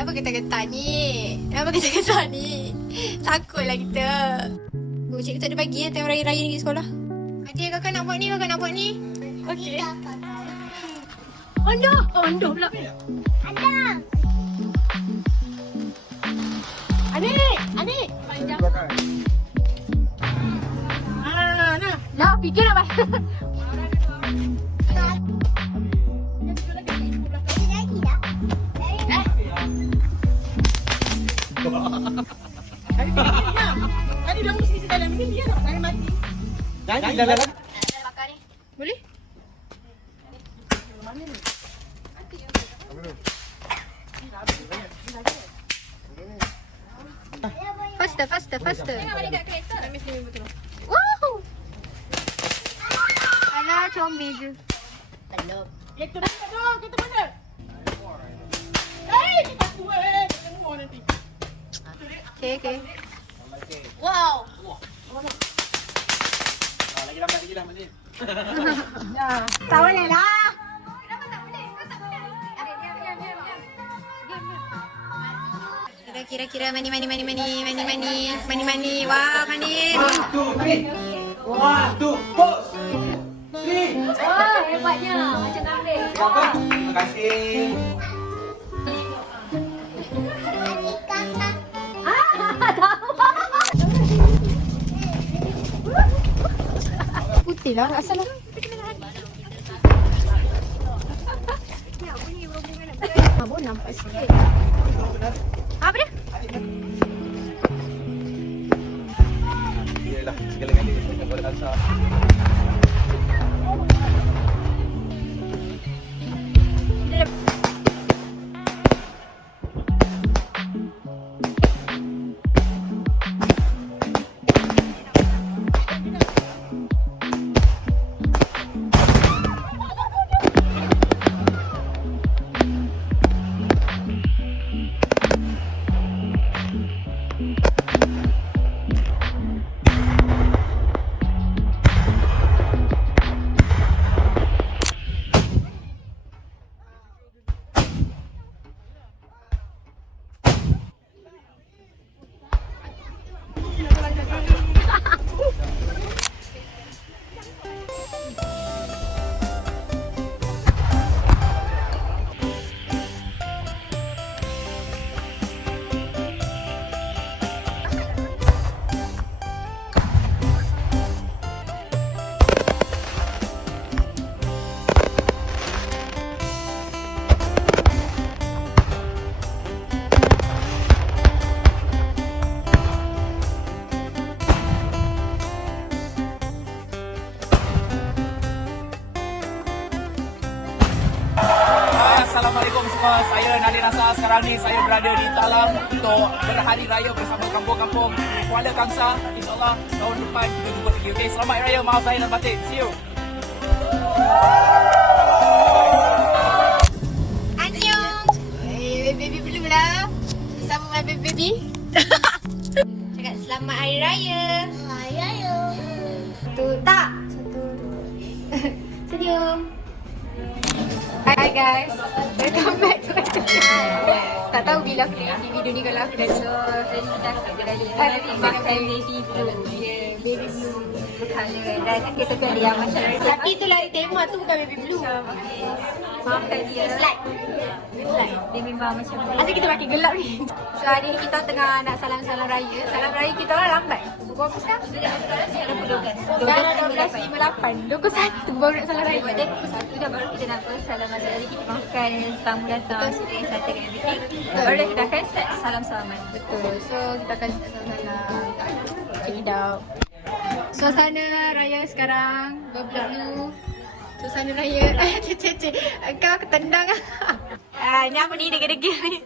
Kenapa ketak-ketak ni? Kenapa ketak-ketak ni? Takutlah kita. Cikgu tak ada bagi time raya-raya ni di sekolah. Adik, kakak nak buat ni, kakak nak buat ni. Okey. Anda! Anda pula. Ada. Adik! Adik! Nah. Nak fikir apa? Lagi dah. Tadi dah mesti dalam ni dia nak saya mati. Jangan dalam. Bakar ni. Boleh? Faster. Wow! Alah, comel je. Kereta mana tu? Kereta mana? Hei, kita kuat. Semua nanti. Okay. Wow. Lagi lambat ni. Tak boleh lah. Kira-kira mani. Wah, mani. 1, 2, 3. 1, 2, pose. 3. Oh, hebatnya. Macam Namrin. Terima kasih. Putih lah, asal lah. Abang nampak sikit. Apa dia? Yalah, segala-galanya kita boleh dansa. Assalamualaikum semua, saya Nadir Nasar. Sekarang ni saya berada di Talam untuk berhari raya bersama kampung-kampung Kuala Kangsar. InsyaAllah tahun depan kita jumpa lagi. Okay, selamat raya, maaf zahir dan batin. See you. Annyeong. Baby belum lah. Bersama my baby. Cakap selamat hari raya. Ayo. Satu tak. Satu. Senyum. Hi guys. Welcome back to my channel. Tak tahu bila aku nak isi video ni kalau aku dah makan baby blue. Baby blue colour dan kita pilih yang macam ni. Tapi itulah tema tu bukan baby blue. Maafkan dia. Dislike. Dia memang macam ni. Asal kita makin gelap ni. So hari ni kita tengah nak salam-salam raya. Salam raya kita orang lambat. Pukul berapa sekarang? Sekarang 12.58. 21 baru nak salam raya. Pada pukul 1 dah baru kita nak salam masa lagi kita makan, tamu datang, kita excited and everything. Baru kita akan set salam-salaman. Betul. So kita akan salam-salam. Check it out. Suasana raya sekarang berbelakang. Suasana raya. Cik. Kau ketendang ah. Ni apa ni degil-degil ni?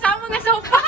Sama dengan sofa.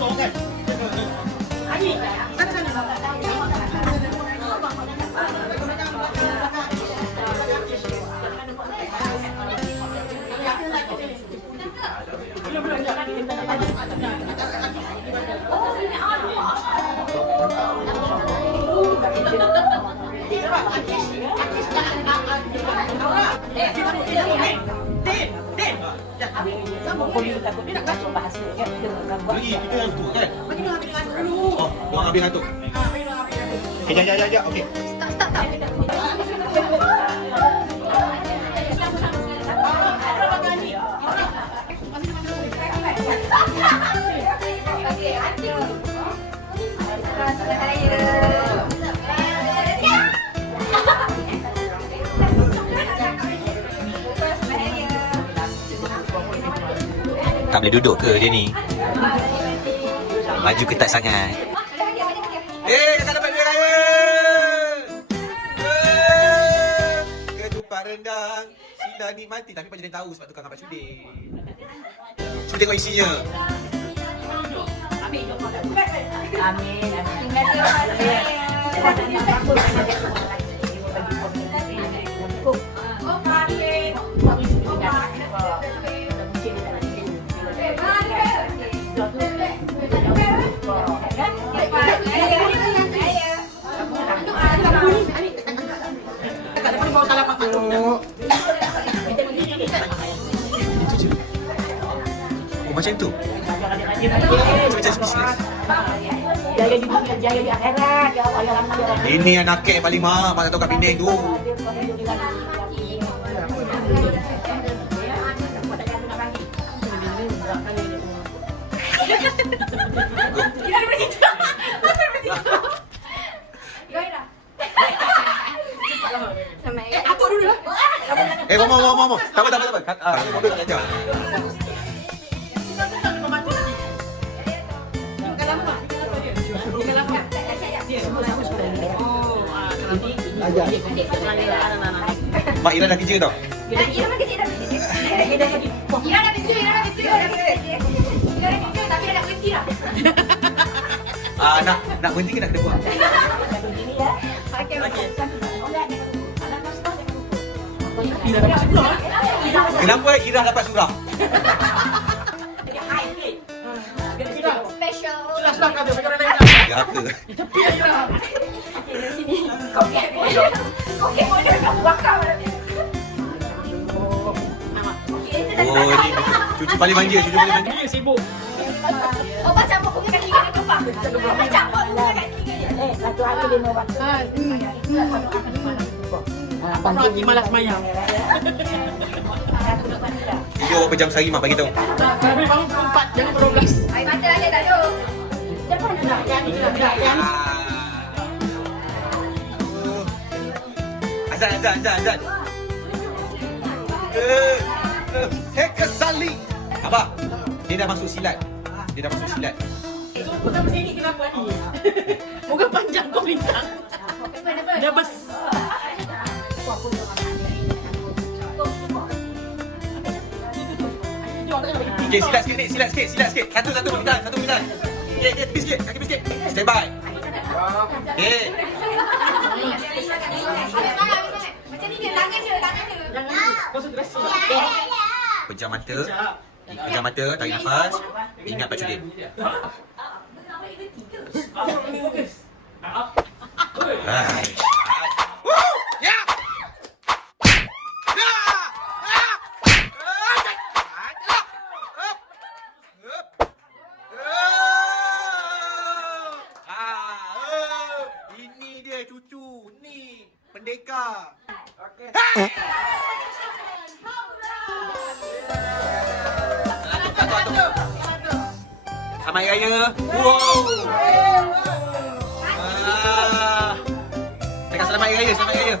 kosong kan? Ani, sana. Beli, kita hantu kan? Oh, orang ambil hantu. Jap. Okey. Tak boleh duduk ke dia ni? Maju ketat sangat. Kakak dapat duit raya! Ketupat rendang. Sila nikmati. Tapi Pak Jalin tahu sebab tukang abang Syudin. Cuba tengok isinya. Amin. Terima Oh, macam tu? Macam bisnes. Jaya di akhirat. Ya Allah, ya Rahman. Ini yang nakek yang paling mahal. Mana tahu kat Penang tu. Aku dulu. Mau. Tak apa. Mobil tak jauh. Mak Ira dah kerja tau. Ira dah kerja. Tapi dah berhenti dah. Nak berhenti ke nak kena buang? Kenapa Ira dapat surah? Special. Ya ke? Okey, boleh nak bakar. Oh, ni cucu paling manja. Dia sibuk. Oh, macam apa punya kaki kena kepah? Macam apa punya kaki kena? Satu hari dia mau waktu. Abang lagi malas semayang. Tidur berapa jam sehari mak bagi tahu. Tapi bangun pukul 4, jangan 12. Air mata aja tak ada. Azan. Heka Sali. Abah, dia dah masuk silat. Bukan sini kenapa ni? Bukan panjang kau bintang. Dah besar. Okey, silat sikit. Satu minta. Okey, tepi sikit. Stand by. Okey. Macam ni dia, tangan dia. Konsentrasi. Pejam mata, tarik nafas. Ingat Pak Cudin. Ini dia cucu, ni pendekar. Okey. Selamat Hari Raya. Wow. Dekat selamat Hari Raya, selamat Hari Raya.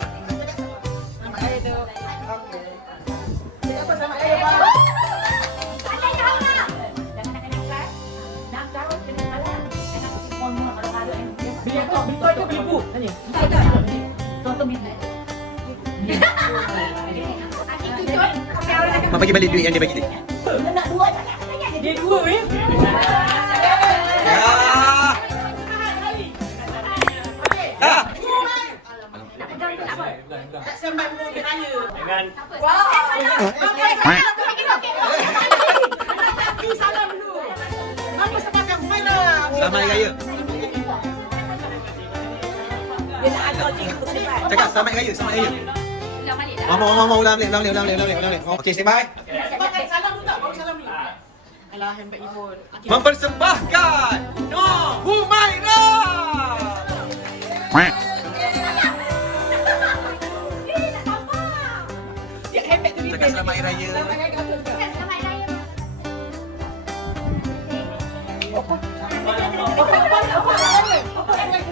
Mak bagi balik duit yang dia bagi tadi. Dia dua, Selamat Hari Raya. Cakap selamat Hari Raya, selamat Hari Raya. Mau ulang balik. Okey, stand by. Salam dulu tak? Baru salam ni. Alah, hembat ibu. Mempersembahkan Noh Humaira. Siap hembat tu ni. Cakap selamat Hari Raya.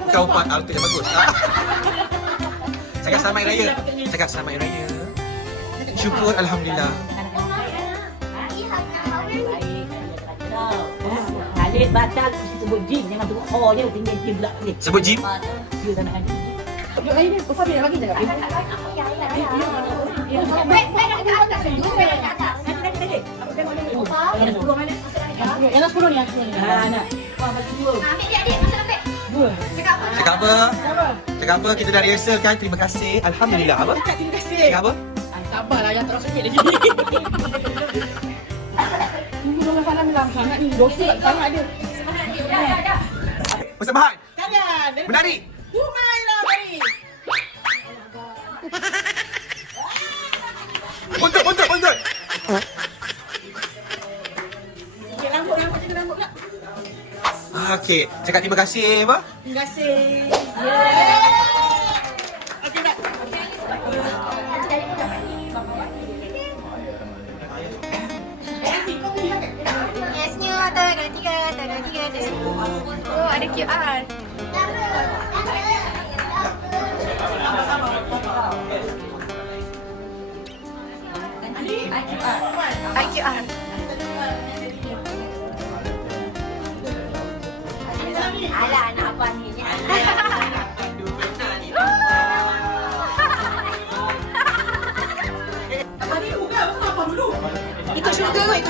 Kau umpan, tu yang bagus. Cakap selamat Hari Raya. Cakap selamat Hari Raya. Syukur, Alhamdulillah. Khalid batal sebut jim, jangan sebut oh je, tinggal jim pula. Sebut Jim. Dia tak nak hadir. Yuk, air ni. Upah dia bagi cakap. Yang 10 ni aku ni. Nak. Wah, bagi 2. Ambil dia adik, masa ambil. 2. Cakap apa? Cakap apa? Cakap apa? Kita dah rehearsal kan? Terima kasih. Alhamdulillah. Apa? Terima kasih. Cakap apa? Sabarlah, yang terus sikit lagi. Tunggu dong salam lam sangat ni. Dosa sangat dia. Persembahan. Kalian. Menari. Humaira Bari. Buntut. Okey, rambut je rambut pula. Okey. Cakap terima kasih apa? Terima kasih. Okey, dah. Yes-nya, tanda tiga. Oh, ada QR. IQR. Alah, anak apa ni? Tadi bukan apa dulu? Ikut syurga kot.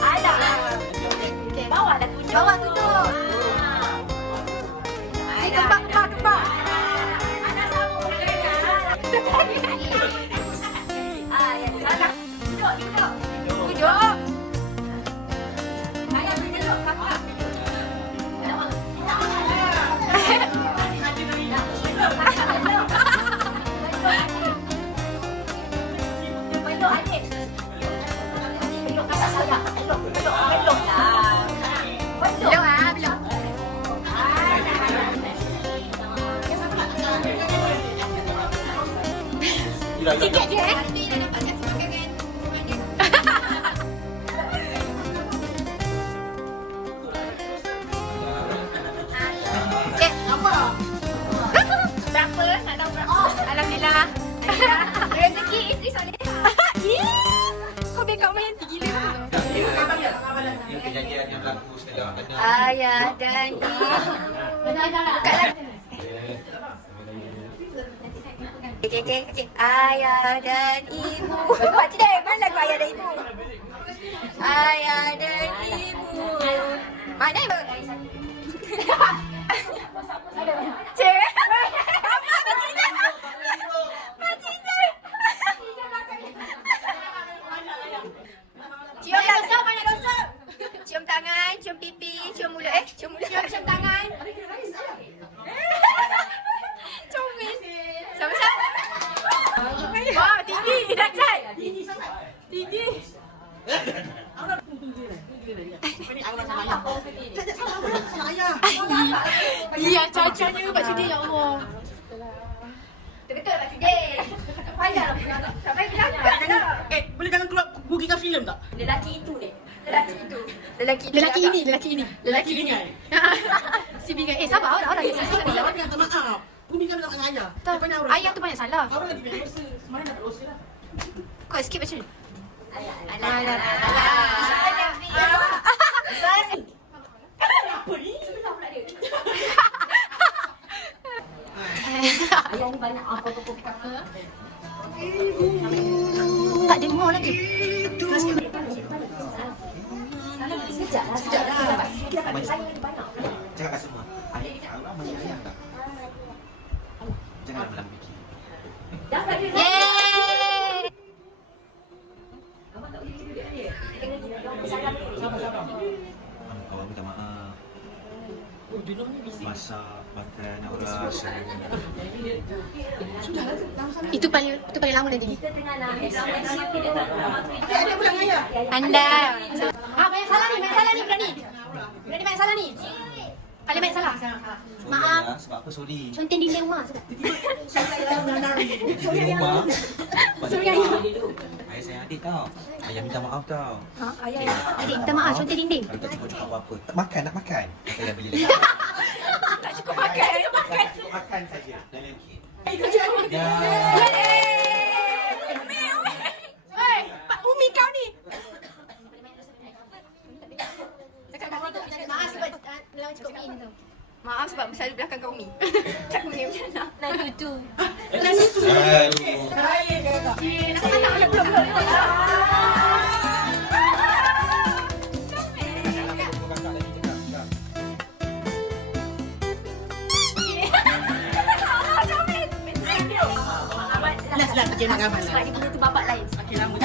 Alah. Okey, bawah dah tunjuk. Bawah tutup. Kembang. Anak sama. Ya, salah. Duduk. Ayah berduduk, kakak. Peluk adik. Peluk kakak saya. Peluk lah. Peluk. Sikit je Alhamdulillah. Rezeki isteri soleha. Kau backup main tinggi gila. Ini kejadian yang berlaku setelah ada. Ayah dan ibu. Buka lagi. Okay. Ayah dan ibu. Pakcik dah, mana lagu ayah dan ibu? Ayah dan ibu. Mana ibu? Cik. Cium tangan, banyak dosa. Cium tangan, cium pipi, cium mulut. Cium tangan. Comel. Sama-sama. Wah, tinggi. Dah cat. Tinggi. Ini aura sama ayah. Sama ayah. Iya, cacanya Pak Sudi, ya Allah. Betul Pak Sudi. Payah sampai belakang dah. Boleh jangan keluar gugikan filem tak? Lelaki ini. Lelaki ini. Si Bingai. Sabar orang. Awak minta maaf. Bumi kan dengan ayah. Ayah tu banyak salah. Awak lagi banyak dosa. Semalam dah dosa lah. Kau skip macam ni. Ayah ni banyak apa-apa kata. Tak dengar lagi. Sekejap lah. Kita dapat saya lagi banyak. Cakap kat semua. Adik awak masih ayah tak? Jangan dalam fikir. Dah tak ada. Yeay. Awak tak boleh tidur dia. Awak minta maaf. Masak, makan, orang. Itu paling lama nanti. Ada pulang ayah. Anda. Banyak salah ni berani. Berani banyak salah ni. Kalian banyak salah. Maaf. Sebab apa sorry? Contoh dinding rumah. Di rumah. Sorry ayah. Ayah sayang adik tau. Ayah minta maaf tau. Adik minta maaf, contoh dinding. Kalau tak cukup apa-apa. Tak makan, nak makan. Kata ayah beli lagi. Tak cukup makan. Makan saja. Dan lagi. Ya. Hei, Pak Umi kau ni. Maaf sebab selalu belakang kau Umi. Cak Umi macam mana? Nak tutu. Nak makan belum. Last kerja nak gambar. Sebab dia tu bapak lain. Okey, lama.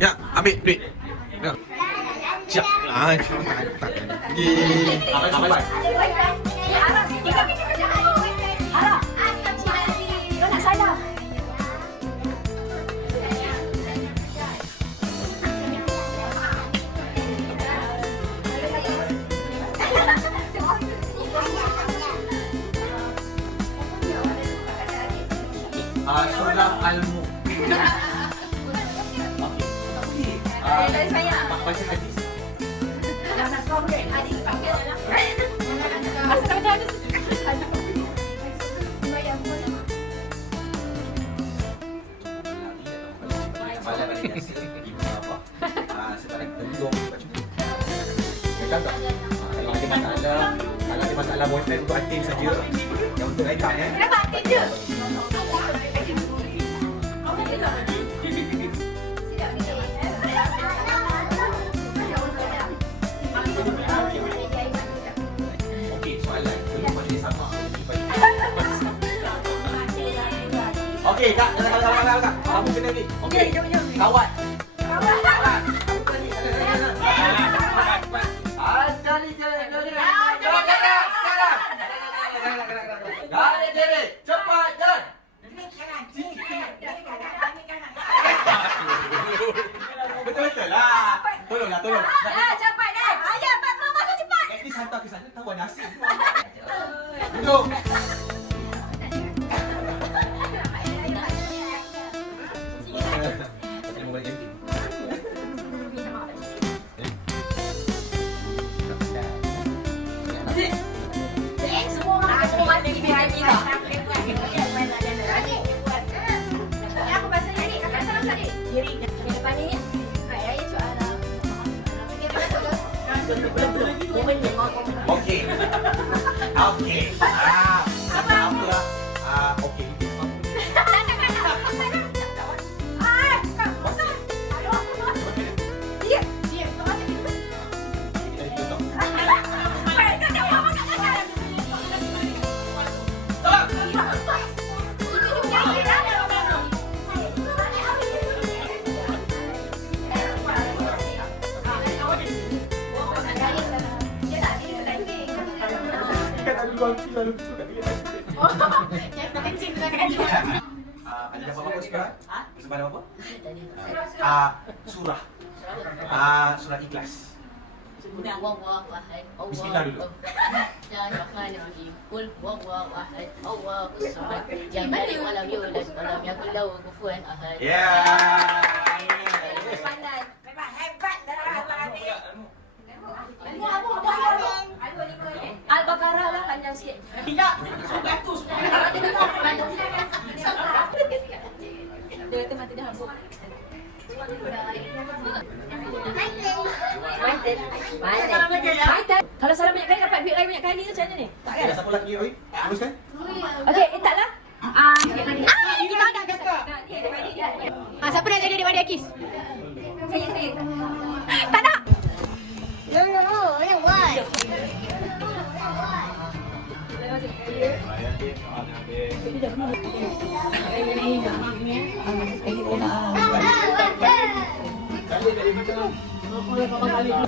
Ya, ambil duit. Ya. Siap. Tak. Abang. Surah Al-Mulk. Baca hadis. Sekarang gendong. Kalau ada masalah boyfriend untuk Atin saja. Yang untuk Aika ya. Kenapa Atin je? Okey, soalan. Belum boleh sama. Okey, Kak. Kak. Kamu kena ni. Okey. Kawat. Cepat dan betul-betul lah. Tolonglah. Cepat dah. Ayah, mama tu cepat. At least hantar ke sana tahu ada nasi. Duduk. Terima balik ganti. Semua orang mati biar kita. Aku pasal ni, kakak salam tadi. Diri depan ni. Ayah soalan. Okey. Apa? Okey. Ada apa sekarang? Bersama apa? Surah. Surat Ikhlas. Wallahu ahad. Bismillah dulu. Bismillahirrahmanirrahim. Qul huwallahu ahad. Allahus samad. Lam yalid wa lam yulad wa lam yakul lahu kufuwan ahad. Ya. Al-Baqarah lah panjang sikit. Tidak, sudah tu. Dia mati dah habuk. Kalau salah banyak kali dapat duit lagi banyak kali tu macam mana ni? Tak kan? Ada siapa lagi, Oi? Teruskan. Okey, taklah. Kita ada kata. Siapa nak jadi adik-adik Akis? Saya. Tak nak. No, why?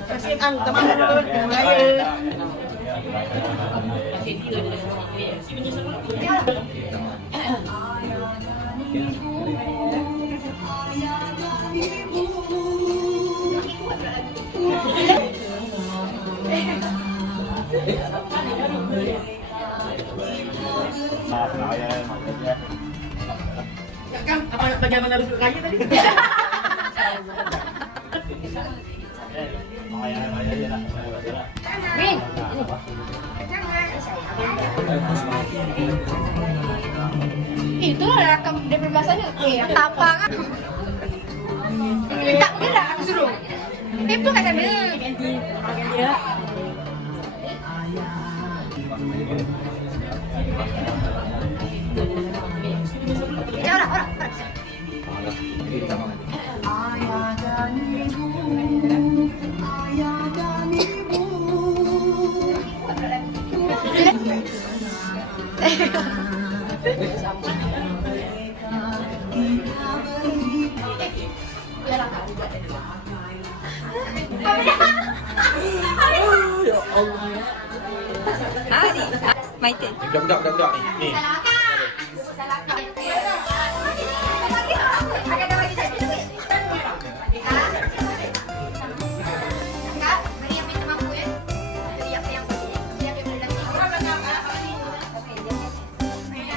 Kasih ang teman betul. Raya. Kan apa bagaimana duduk raya tadi? Min. Itulah rakam dia berbahasanya. Apa kan? Tak boleh aku suruh. Itu kata dia. Orang. My turn. Budak-budak ni. Ni.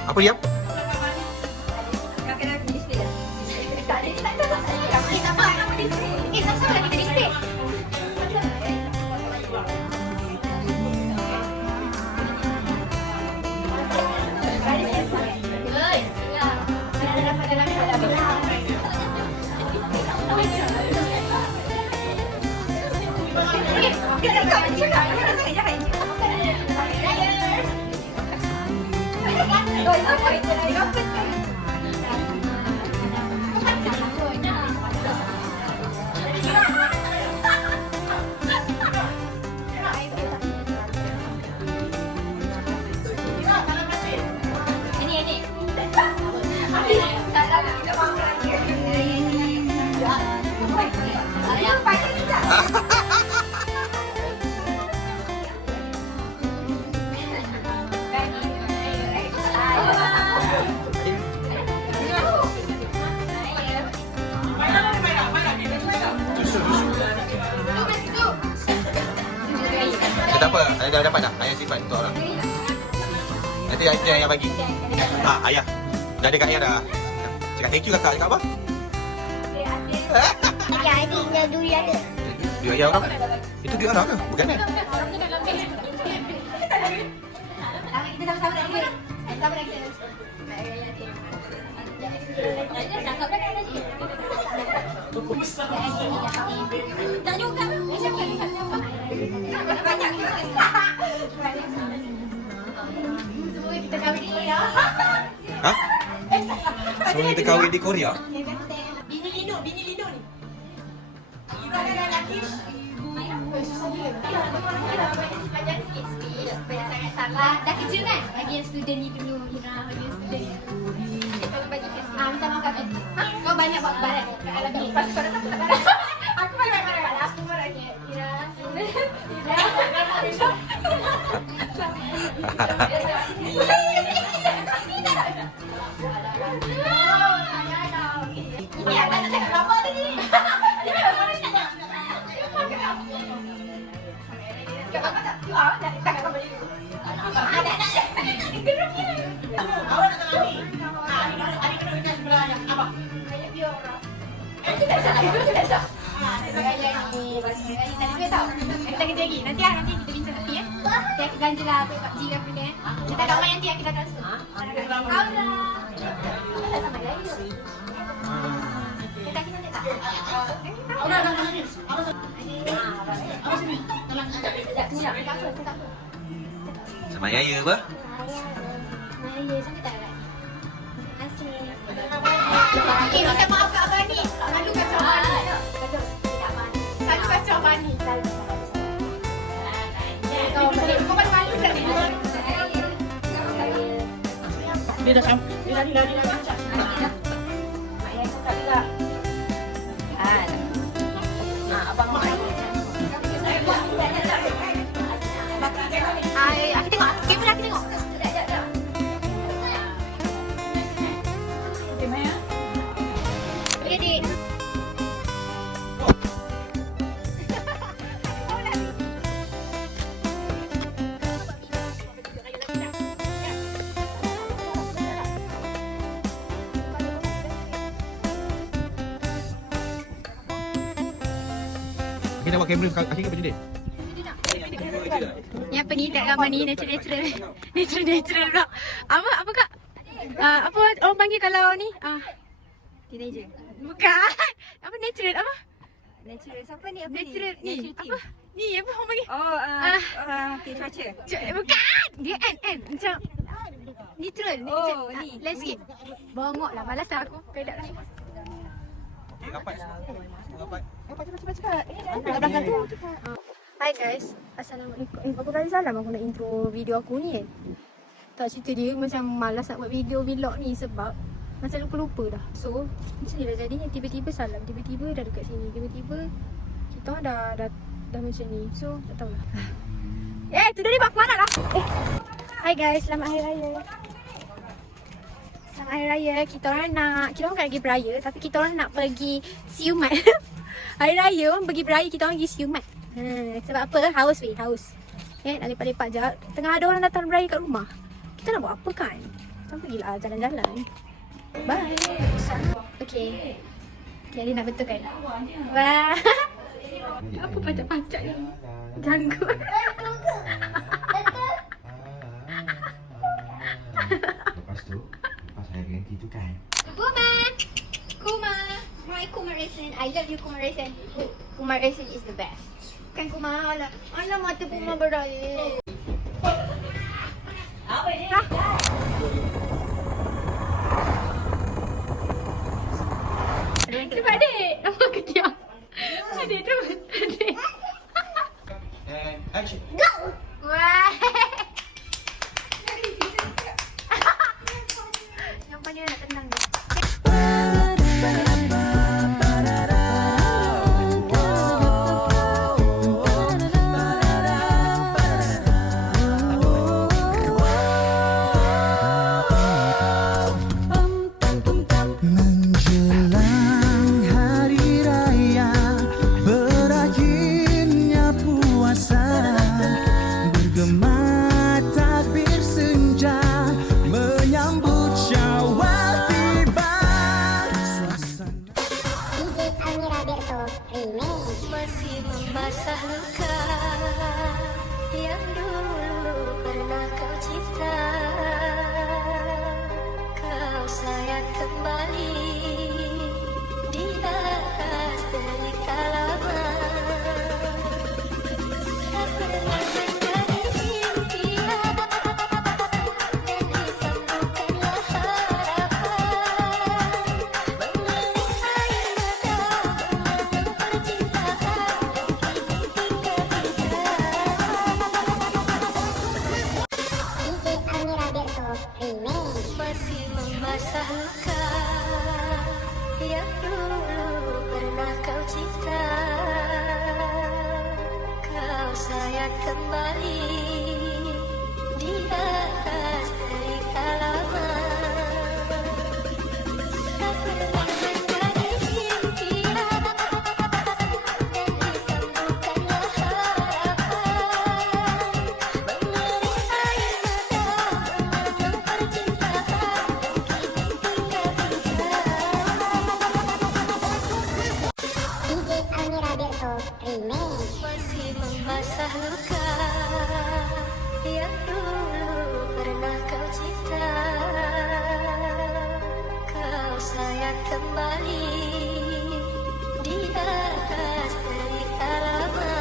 Apa dia? Tak apa, dah dapat dah. Ayah simpan untuk orang. Nanti ayah bagi. Ayah. Dah ada kat ayah dah. Cakap thank you kakak. Cakap apa? Ya, adiknya dulu ada. Duit ayah orang. Itu duit orang ke? Bukan kan? Kita sama-sama lagi. Sama lagi. Tak juga. Banyak juga. Semua kita kahwin di Korea. Ha? Semua kita kahwin di Korea? Bini Lido ni. Ira dan Akish. Panjang sikit. Sangat salah. Dah kecil kan? Bagi yang student ni dulu. Ira bagi yang student. Kalau bagi kes. Minta maaf kami. Kau banyak buat barang. Kalau bini. Lepas pada tak barang. Aku banyak barang. Aku barangnya. Ira. Ini akan cakap apa tadi? Dia mana nak Kita kerja lagi. Nanti kita bincang tepi ya. Kita belanja lah Pak Ji apa ni. Kita kat rumah nanti kita transfer. Kau dah. Sama dia. Kita kisah tak? Sama Yaya apa? Maya sampai tak lah. Okay, minta maaf kat abang ni. Selalu kacau abang ni. Selalu kacau abang ni. Kau malu tak ni? Dia dah sampai. Dia lari. Aku tengok. Kamera aku tengok. Okay, dik. Aki nak buat kamera kaki ke macam ni? Ni apa ni kat gambar ni natural pula. Apa kak? Apa orang panggil kalau ni? Teenager. Bukan. Apa natural apa? Natural. Siapa ni? Apa Natural ni? ni. Apa? Ni apa orang panggil? Oh, okay, cuaca. Bukan. Dia N macam natural. Oh, ni. Landscape. Bongok lah malas lah aku. Pedak lah. Okey, rapat. Rapat. Belakang tu. Hi guys. Assalamualaikum. Berapa kali salam aku nak intro video aku ni kan? Tak cerita dia macam malas nak buat video vlog ni sebab macam lupa-lupa dah. So, macam ni dah jadinya tiba-tiba salam. Tiba-tiba dah dekat sini. Tiba-tiba kita orang dah macam ni. So, tak tahulah. Tu dah ni aku marah lah. Hi guys. Selamat Hari Raya. Selamat Hari Raya. Kita orang bukan pergi beraya tapi kita orang nak pergi siumat. Hari Raya orang pergi beraya, kita orang pergi siumat. Sebab apa? Haus. Nak lepak-lepak je. Tengah ada orang datang beraya kat rumah. Kita nak buat apa kan? Kita pergilah jalan-jalan. Bye. Okay, dia nak betulkan. Wah. Apa pacak-pacak ni? Janggut. Lepas saya ganti tu kan. Kumar. Hi Kumar Resen. I love you Kumar Resen. Kumar Resen is the best. Kan Kumar lah. Alah mata Kumar beraya. Cepat adik. Nampak ke dia? Adik tu. Adik. And action. Wah. Nampaknya nak tenang dia. Masih membasah luka yang dulu pernah kau cipta. Kau sayang kembali di atas derita lama. Tak pernah menjadi impian dan disambungkanlah harapan. Mengalir air mata masih membasah luka yang dulu pernah kau cipta. Kau sayang kembali di atas derita lama. Tak pernah menjadi impian dan disambungkanlah harapan. memasah luka yang dulu pernah kau cipta. Kau sayang kembali di atas cerita lama.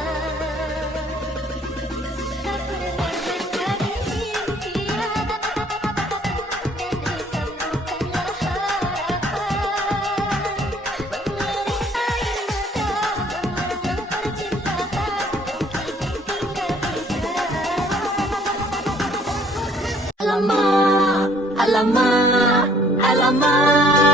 Tak pernah menjadi impian dan hitam bukanlah harapan. Mengalir air mata mengenang percintaan kini tinggal Alamak, alamak, alamak.